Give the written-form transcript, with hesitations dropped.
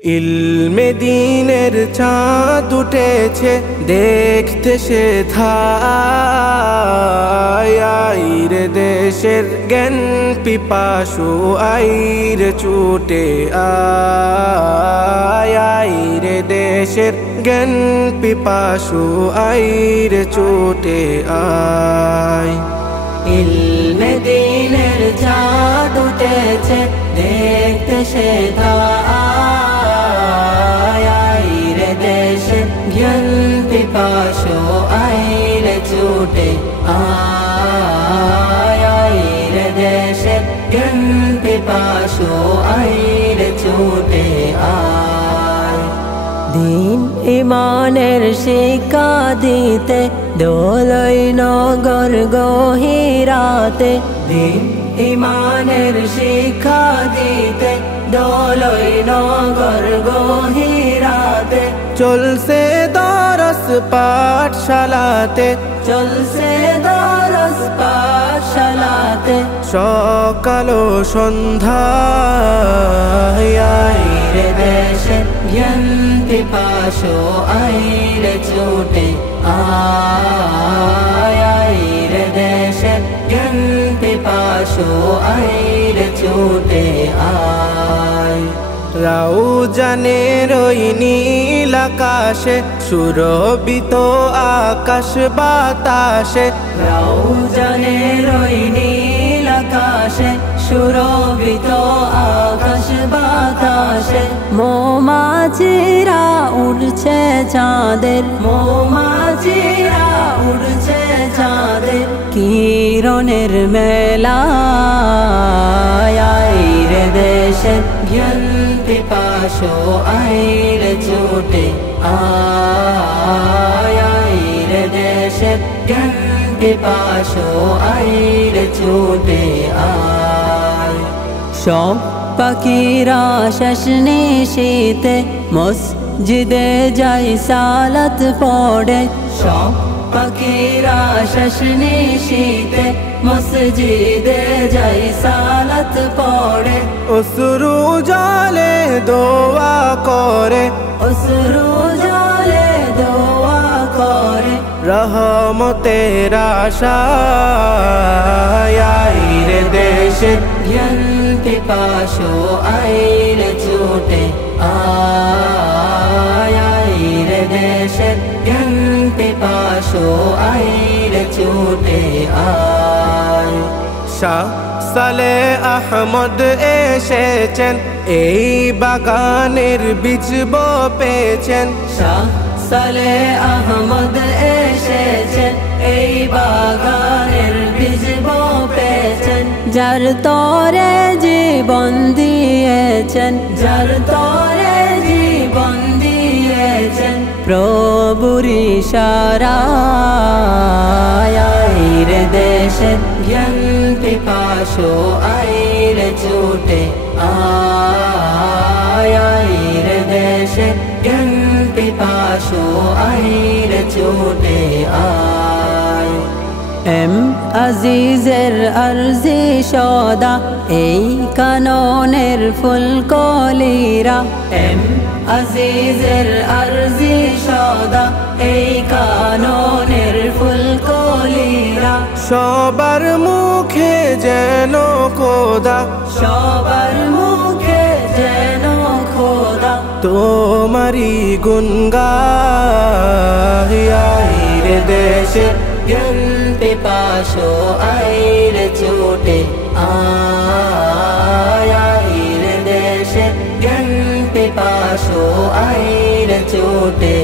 ইলমে দ্বীনের চাঁদ উঠেছে দেখতে সেথায়, আইরে দেশের জ্ঞান পিপাসু আইরে ছুটে আয়, আইরে দেশের জ্ঞান পিপাসু আইরে ছুটে আয়। ইলমে দ্বীনের চাঁদ উঠেছে দেখতে সেথায়, আইরে দেশের জ্ঞান পিপাসু আইরে ছুটে আয়, আইরে দেশের জ্ঞান পিপাসু আইরে ছুটে আয়। দিন ইমানের শিক্ষা দিতে দোলই নগর গহিরাতে, দিন ইমানের শিক্ষা দিতে দোলই নগর গহিরাতে। চলছে দরস পাঠশালাতে, চলছে দরস পাঠশালাতে, সকাল ও সন্ধ্যায় আইরে দেশের জ্ঞান পিপাসু আইরে ছুটে আয়, আইরে দেশের জ্ঞান পিপাসু আইরে ছুটে আয়। রাউজানের ওই নীল আকাশে সুরভিত আকাশ বাতাসে, রাউজানের ওই নীল আকাশে সুরভিত আকাশ বাতাসে, মৌমাছিরা উড়ছে চাঁদের, মৌমাছিরা উড়ছে চাঁদের কিরণের মেলায়, আইরে দেশের জ্ঞান পিপাসু আইরে ছুটে আয়, আইরে দেশের জ্ঞান পিপাসু আইরে ছুটে আয়। সব পাখিরা শেষ নিশীতে মসজিদে যাই সালাত পড়ে, সব পাখিরা শেষ নিশীতে মসজিদে যাই সালাত পড়ে। অশ্রু জলে দোয়া করে, অশ্রু জলে দোয়া করে, রহমতের আশায় আইরে দেশের জ্ঞান পিপাসু আইরে ছুটে আয়, আইরে দেশের জ্ঞান পিপাসু আইরে ছুটে আয়। শাহ সালে আহমদ এসেছেন এই বাগানের বীজ বপেছেন, শাহ সালে আহমদ এসেছেন এই বাগানের বীজ বপেছেন। যার তরে জীবন দিয়েছেন, যার তরে জীবন দিয়েছেন প্রভুর ইশারায়, আইরে দেশের জ্ঞান পিপাসু আইরে ছুটে আয়, আইরে দেশের জ্ঞান পিপাসু আইরে ছুটে আয়। এম আজিজের আরজি সদা এই কাননের ফুল কলিরা, এম আজিজের আরজি সদা এই কাননের ফুল কলিরা। সবার মুখে যেন খোদা, সবার মুখে যেন খোদা তোমারি গুনগান, আইরে দেশের জ্ঞান পিপাসু আইরে ছুটে আয়, আইরে দেশের জ্ঞান পিপাসু আইরে ছুটে